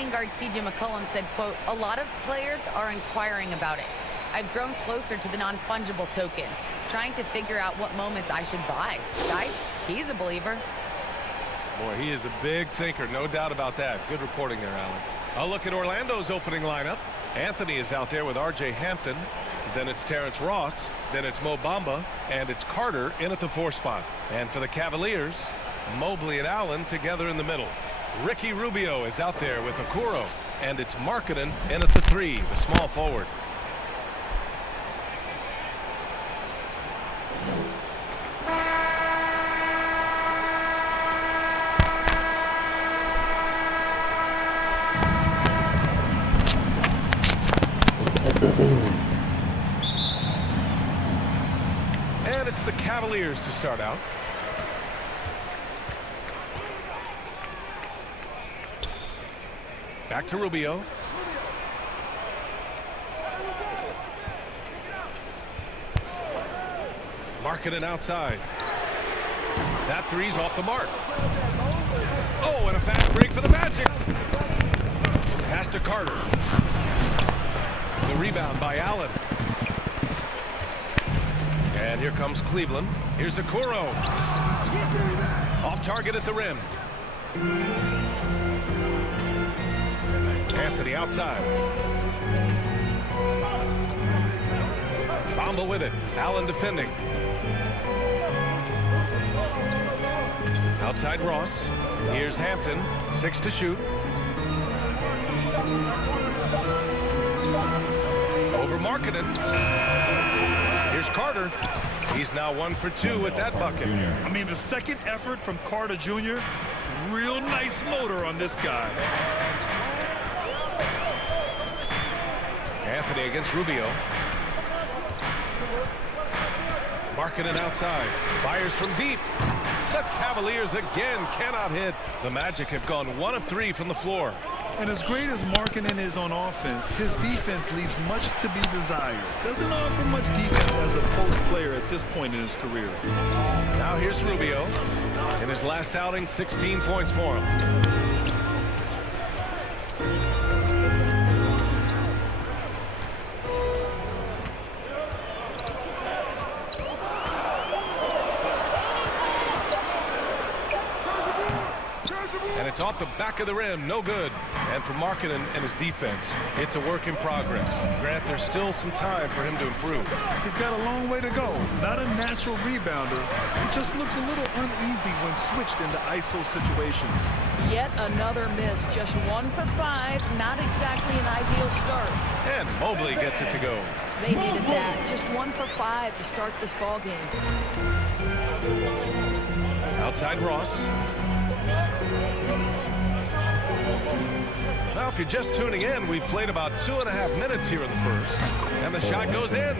Shooting guard C.J. McCollum said, quote, "A lot of players are inquiring about it. I've grown closer to the non-fungible tokens, trying to figure out what moments I should buy." Guys, he's a believer. Boy, he is a big thinker, no doubt about that. Good reporting there, Alan. I'll look at Orlando's opening lineup. Anthony is out there with R.J. Hampton. Then it's Terrence Ross. Then it's Mo Bamba. And it's Carter in at the 4 spot. And for the Cavaliers, Mobley and Allen together in the middle. Ricky Rubio is out there with Okoro. And it's Markkanen in at the 3, the small forward. And it's the Cavaliers to start out. Back to Rubio. Markkanen outside. That three's off the mark. Oh, and a fast break for the Magic. Pass to Carter. The rebound by Allen. And here comes Cleveland. Here's Okoro. Off target at the rim. Anthony outside. Bamba with it. Allen defending. Outside Ross. Here's Hampton. 6 to shoot. Over Markkanen. Here's Carter. He's now 1 for 2 with that bucket. I mean, the second effort from Carter Jr. Real nice motor on this guy. Anthony against Rubio. Markkanen outside. Fires from deep. The Cavaliers again cannot hit. The Magic have gone 1 of 3 from the floor. And as great as Markkanen is on offense, his defense leaves much to be desired. Doesn't offer much defense as a post player at this point in his career. Now here's Rubio. In his last outing, 16 points for him. And it's off the back of the rim, no good. And for Markkanen and his defense, it's a work in progress. Grant, there's still some time for him to improve. He's got a long way to go. Not a natural rebounder. He just looks a little uneasy when switched into ISO situations. Yet another miss. Just 1 for 5. Not exactly an ideal start. And Mobley gets it to go. They needed that. Just 1 for 5 to start this ball game. Outside Ross. Now, if you're just tuning in, we've played about 2.5 minutes here in the first. And the shot goes in.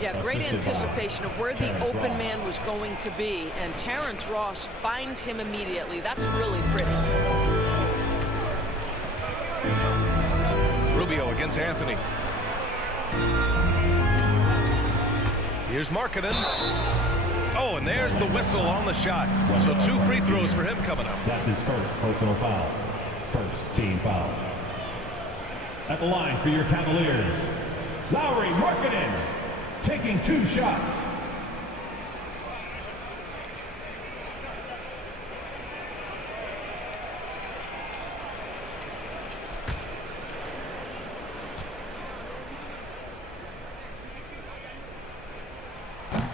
Yeah, great anticipation of where the open man was going to be. And Terrence Ross finds him immediately. That's really pretty. Rubio against Anthony. Here's Markkanen. Oh, and there's the whistle on the shot. So 2 free throws for him coming up. That's his first personal foul. First team foul. At the line for your Cavaliers, Lauri Markkanen taking 2 shots.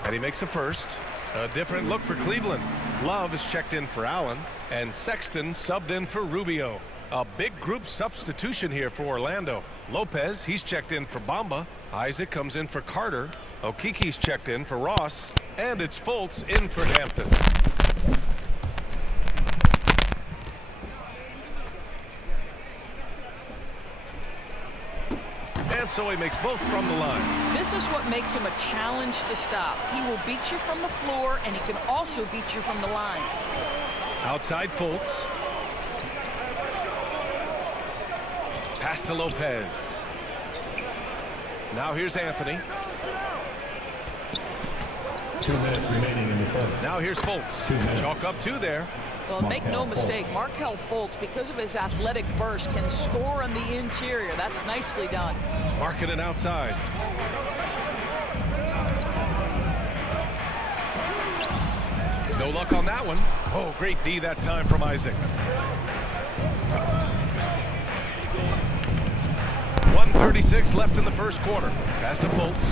And he makes a first. A different look for Cleveland. Love is checked in for Allen, and Sexton subbed in for Rubio. A big group substitution here for Orlando. Lopez, he's checked in for Bamba. Isaac comes in for Carter. Okiki's checked in for Ross. And it's Fultz in for Hampton. And so he makes both from the line. This is what makes him a challenge to stop. He will beat you from the floor, and he can also beat you from the line. Outside Fultz. Pass to Lopez. Now here's Anthony. 2 minutes remaining in the first. Now here's Fultz. 2 minutes. Chalk up 2 there. Well, make no mistake, Markelle Fultz, because of his athletic burst, can score on the interior. That's nicely done. Marking it outside. No luck on that one. Oh, great D that time from Isaac. 1:36 left in the first quarter. Pass to Fultz.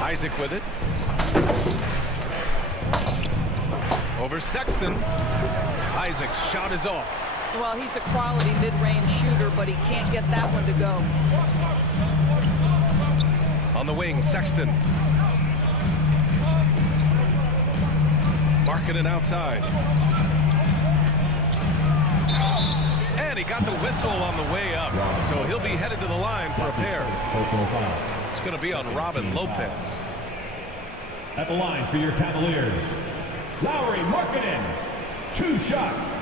Isaac with it. Over Sexton. Isaac's shot is off. Well, he's a quality mid-range shooter, but he can't get that one to go. On the wing, Sexton. Marking it outside. And he got the whistle on the way up. So he'll be headed to the line for a pair. It's going to be on Robin Lopez. At the line for your Cavaliers, Lowry Markkanen, 2 shots.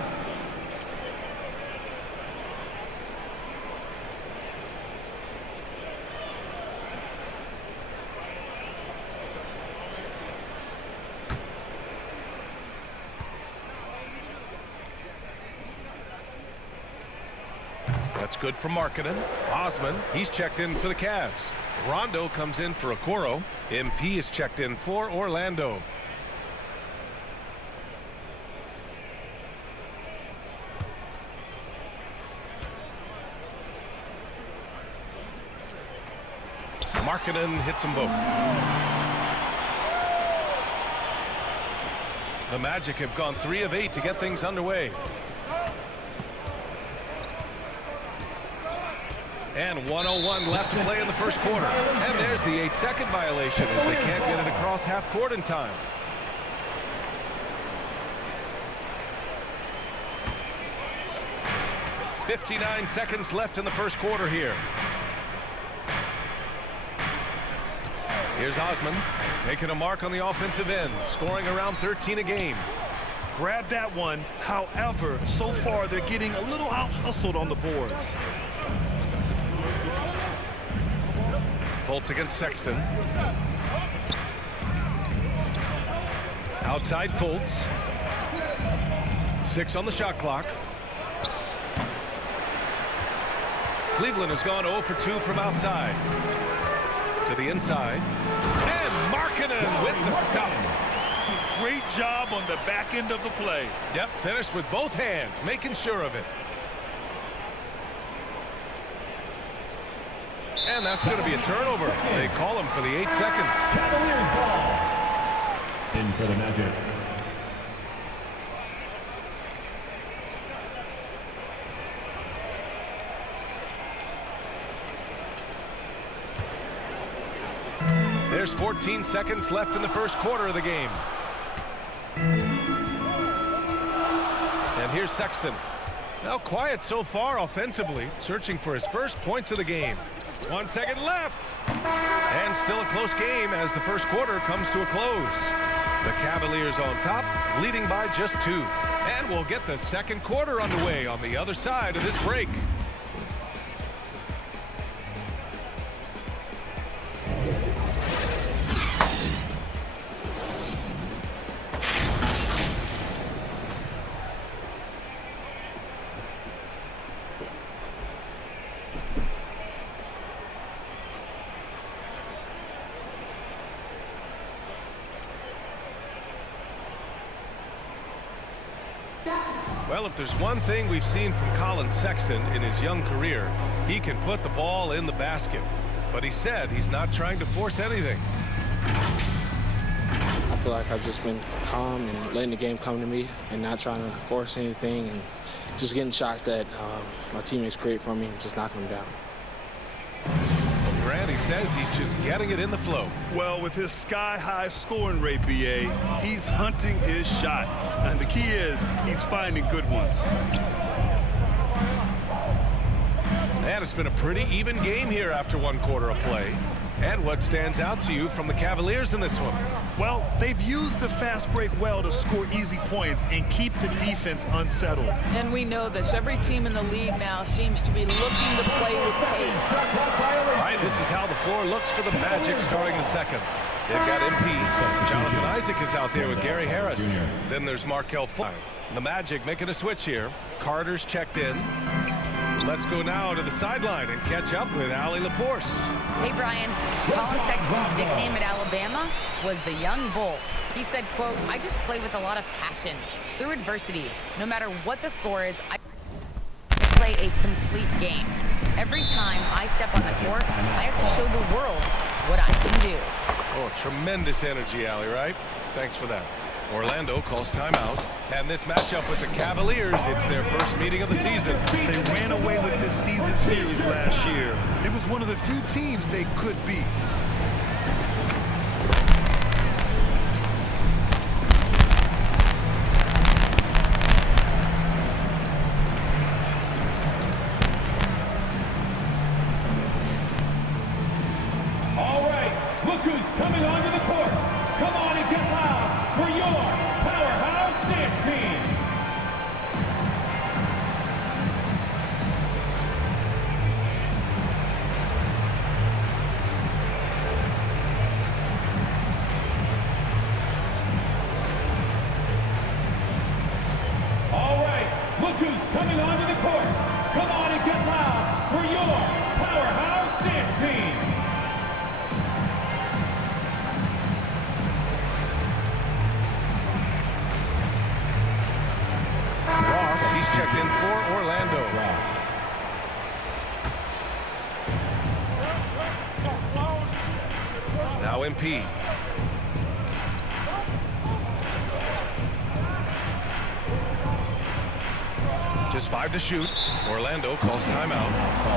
That's good for Markkanen. Osman, he's checked in for the Cavs. Rondo comes in for Okoro. MP is checked in for Orlando. Markkanen hits them both. The Magic have gone 3 of 8 to get things underway. And 1:01 left to play in the first quarter. And there's the 8-second violation as they can't get it across half court in time. .59 seconds left in the first quarter here. Here's Osman making a mark on the offensive end, scoring around 13 a game. Grab that one. However, so far they're getting a little out-hustled on the boards. Fultz against Sexton. Outside Fultz. 6 on the shot clock. Cleveland has gone 0 for 2 from outside. To the inside. And Markkanen with the stuff. Great job on the back end of the play. Yep, finished with both hands, making sure of it. And that's going to be a turnover. They call him for the 8 seconds. Cavaliers ball. In for the Magic. There's 14 seconds left in the first quarter of the game. And here's Sexton. Now quiet so far offensively, searching for his first points of the game. 1 second left. And still a close game as the first quarter comes to a close. The Cavaliers on top, leading by just 2. And we'll get the second quarter underway on the other side of this break. Well, if there's one thing we've seen from Colin Sexton in his young career, he can put the ball in the basket. But he said he's not trying to force anything. I feel like I've just been calm and letting the game come to me and not trying to force anything and just getting shots that my teammates create for me and just knocking them down. Grant, he says he's just getting it in the flow. Well, with his sky-high scoring rate, B.A., he's hunting his shot. And the key is he's finding good ones. And it's been a pretty even game here after 1 quarter of play. And what stands out to you from the Cavaliers in this one? Well, they've used the fast break well to score easy points and keep the defense unsettled. And we know this. Every team in the league now seems to be looking to play with pace. All right, this is how the floor looks for the Magic starting the second. They've got MP. Jonathan Isaac is out there with Gary Harris. Then there's Markel Fulton. The Magic making a switch here. Carter's checked in. Let's go now to the sideline and catch up with Allie LaForce. Hey, Brian. Colin Sexton's nickname at Alabama was the Young Bull. He said, quote, "I just play with a lot of passion. Through adversity, no matter what the score is, I play a complete game. Every time I step on the court, I have to show the world what I can do." Oh, tremendous energy, Allie, right? Thanks for that. Orlando calls timeout. And this matchup with the Cavaliers, it's their first meeting of the season. They ran away with this season series last year. It was one of the few teams they could beat. All right, look who's coming onto the court. Come on and get loud for your powerhouse dance team. All right, look who's coming onto the court. Come on and get loud for your powerhouse dance team. Ross, he's checked in for Orlando. Now MP. Just 5 to shoot. Orlando calls timeout.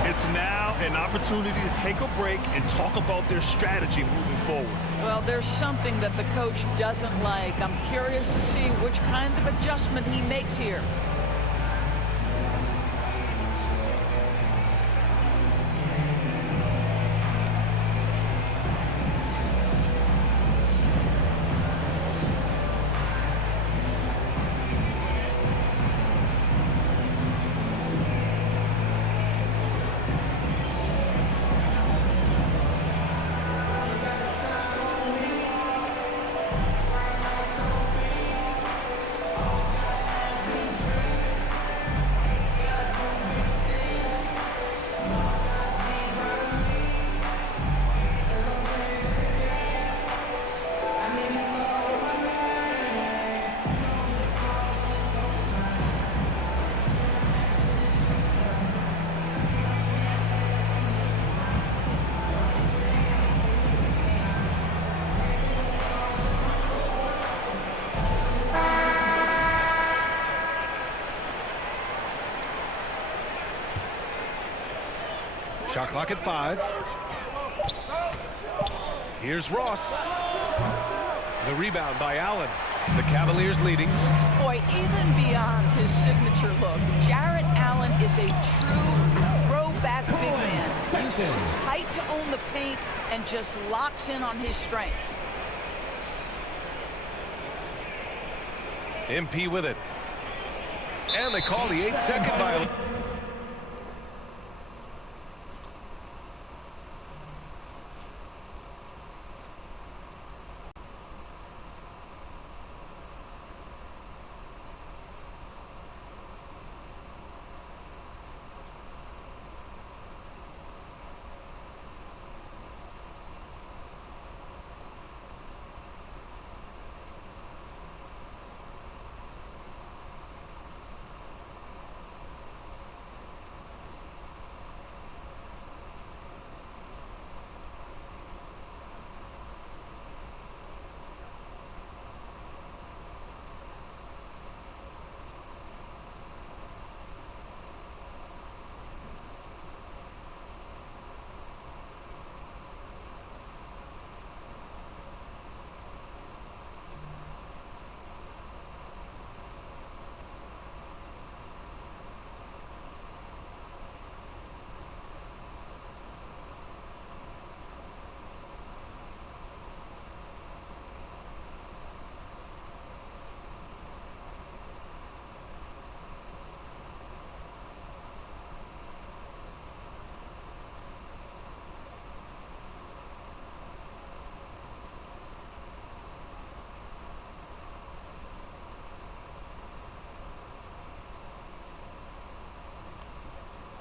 It's now an opportunity to take a break and talk about their strategy moving forward. Well, there's something that the coach doesn't like. I'm curious to see which kind of adjustment he makes here. Shot clock at 5. Here's Ross. The rebound by Allen. The Cavaliers leading. Boy, even beyond his signature look, Jarrett Allen is a true throwback big man. Uses his height to own the paint and just locks in on his strengths. MP with it. And they call the 8-second violation.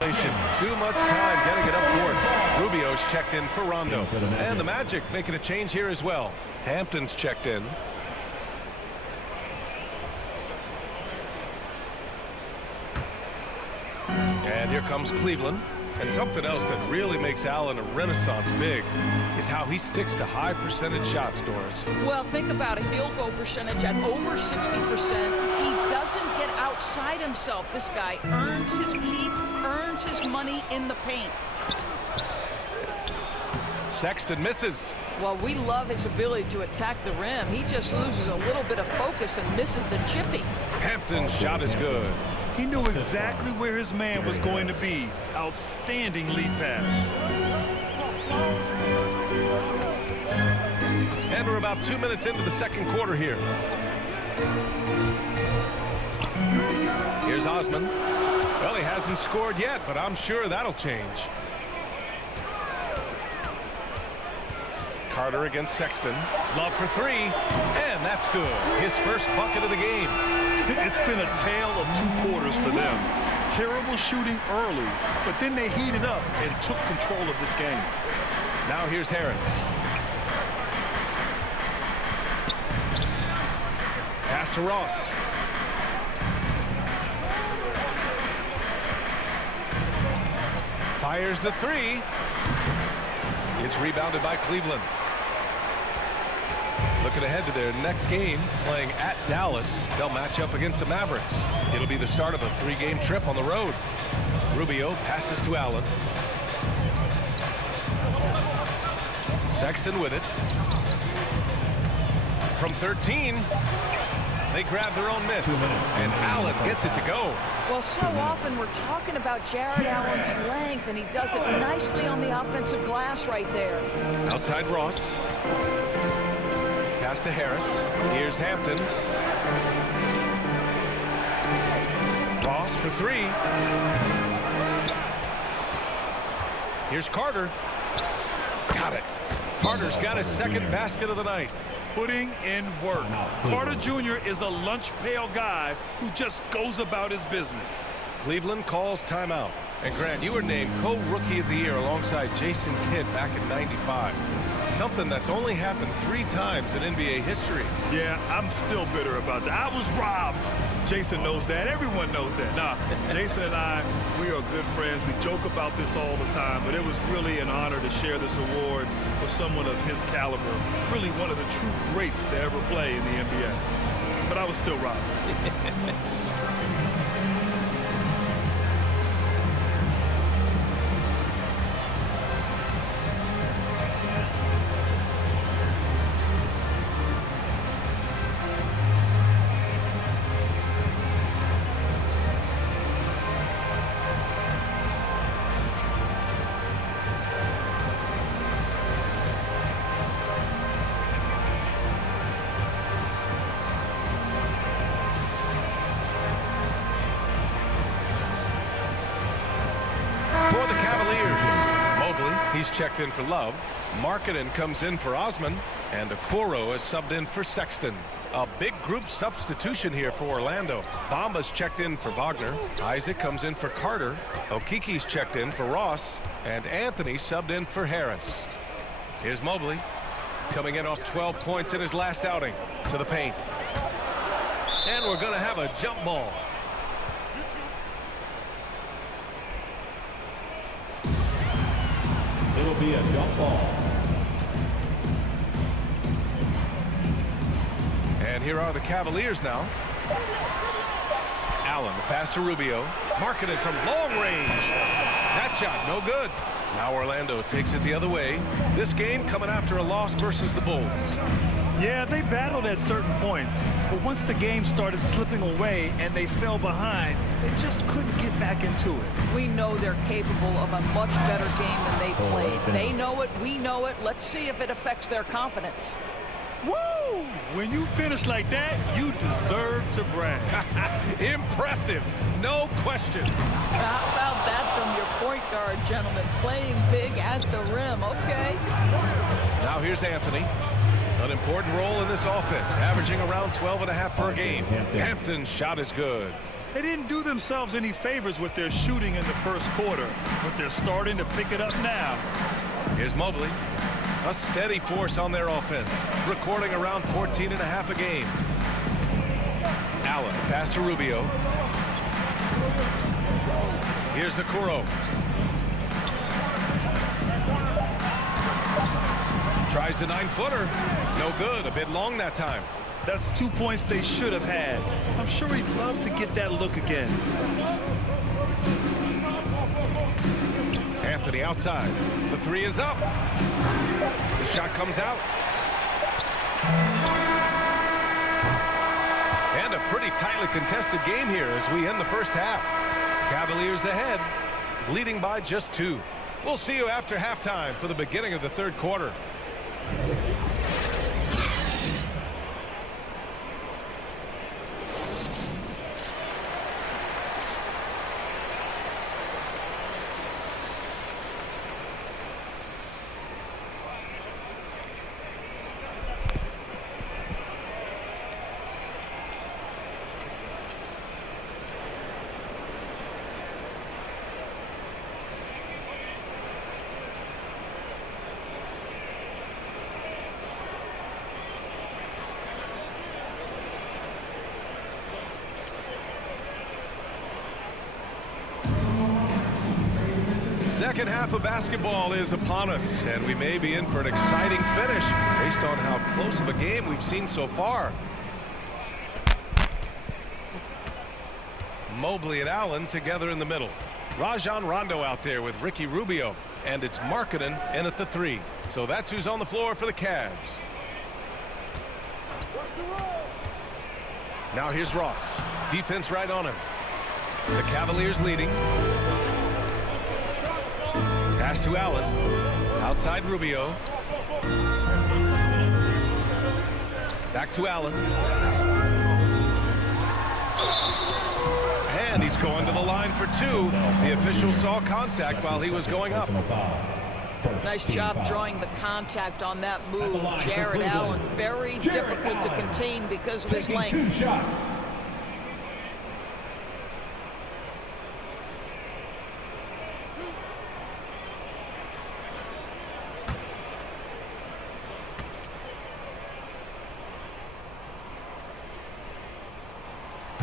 Too much time getting it up court. Rubio's checked in for Rondo. And the Magic making a change here as well. Hampton's checked in. And here comes Cleveland. And something else that really makes Allen a renaissance big is how he sticks to high percentage shots, Doris. Well, think about it. Field goal percentage at over 60%. He doesn't get outside himself. This guy earns his keep, earns his money in the paint. Sexton misses. Well, we love his ability to attack the rim. He just loses a little bit of focus and misses the chippy. Hampton's shot is good. He knew exactly where his man was going to be. Outstanding lead pass. And we're about 2 minutes into the second quarter here. Here's Osman. Well, he hasn't scored yet, but I'm sure that'll change. Carter against Sexton. Love for three, and that's good. His first bucket of the game. It's been a tale of 2 quarters for them. Terrible shooting early, but then they heated up and took control of this game. Now here's Harris. Pass to Ross. Fires the three. It's rebounded by Cleveland. Looking ahead to their next game, playing at Dallas. They'll match up against the Mavericks. It'll be the start of a 3-game trip on the road. Rubio passes to Allen. Sexton with it. From 13, they grab their own miss, and Allen gets it to go. Well, so often we're talking about Jared Allen's length, and he does it nicely on the offensive glass right there. Outside Ross. Pass to Harris. Here's Hampton. Ross for three. Here's Carter. Got it. Carter's got his second basket of the night. Putting in work. Carter Jr. is a lunch pail guy who just goes about his business. Cleveland calls timeout. And Grant, you were named co-rookie of the year alongside Jason Kidd back in '95. Something that's only happened 3 times in NBA history. Yeah, I'm still bitter about that. I was robbed. Jason knows that. Everyone knows that. Nah, Jason and I, we are good friends. We joke about this all the time, but it was really an honor to share this award with someone of his caliber. Really one of the true greats to ever play in the NBA. But I was still robbed. For the Cavaliers, Mobley, he's checked in for Love. Markkanen comes in for Osman, and Okoro is subbed in for Sexton. A big group substitution here for Orlando. Bamba's checked in for Wagner. Isaac comes in for Carter. Okiki's checked in for Ross, and Anthony subbed in for Harris. Here's Mobley, coming in off 12 points in his last outing, to the paint. And we're going to have a jump ball. It'll be a jump ball. And here are the Cavaliers now. Allen, the pass to Rubio. Markkanen from long range. That shot, no good. Now Orlando takes it the other way. This game coming after a loss versus the Bulls. Yeah, they battled at certain points, but once the game started slipping away and they fell behind, they just couldn't get back into it. We know they're capable of a much better game than they played. They know it, we know it. Let's see if it affects their confidence. Woo! When you finish like that, you deserve to brag. Impressive, no question. How about that from your point guard, gentlemen? Playing big at the rim, okay. Now here's Anthony. An important role in this offense, averaging around 12.5 per game. Hampton's shot is good. They didn't do themselves any favors with their shooting in the first quarter, but they're starting to pick it up now. Here's Mobley. A steady force on their offense, recording around 14.5 a game. Allen, pass to Rubio. Here's Okoro. Tries the 9-footer. No good. A bit long that time. That's 2 points they should have had. I'm sure he'd love to get that look again. Anthony outside. The three is up. The shot comes out. And a pretty tightly contested game here as we end the first half. Cavaliers ahead, leading by just 2. We'll see you after halftime for the beginning of the third quarter. Second half of basketball is upon us, and we may be in for an exciting finish based on how close of a game we've seen so far. Mobley and Allen together in the middle. Rajon Rondo out there with Ricky Rubio, and it's Markkanen in at the 3. So that's who's on the floor for the Cavs. Now here's Ross. Defense right on him. The Cavaliers leading. Pass to Allen. Outside Rubio. Back to Allen. And he's going to the line for 2. The official saw contact while he was going up. Nice job drawing the contact on that move. Jared Allen, very difficult to contain because of his length. 2 shots.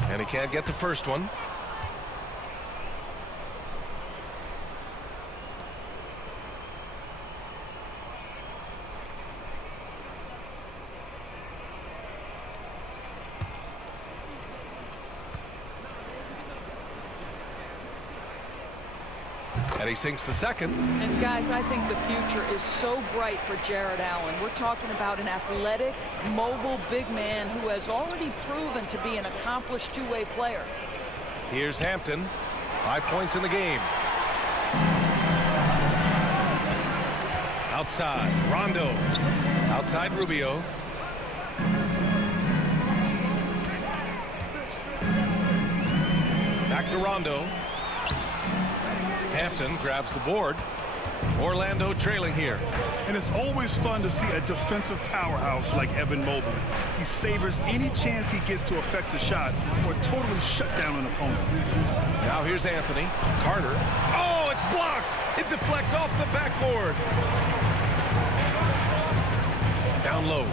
And he can't get the first one. And he sinks the second. And guys, I think the future is so bright for Jared Allen. We're talking about an athletic, mobile big man who has already proven to be an accomplished two-way player. Here's Hampton. 5 points in the game. Outside, Rondo. Outside Rubio. Back to Rondo. Hampton grabs the board. Orlando trailing here. And it's always fun to see a defensive powerhouse like Evan Mobley. He savors any chance he gets to affect a shot or totally shut down an opponent. Now here's Anthony. Carter. Oh, it's blocked. It deflects off the backboard. Down low.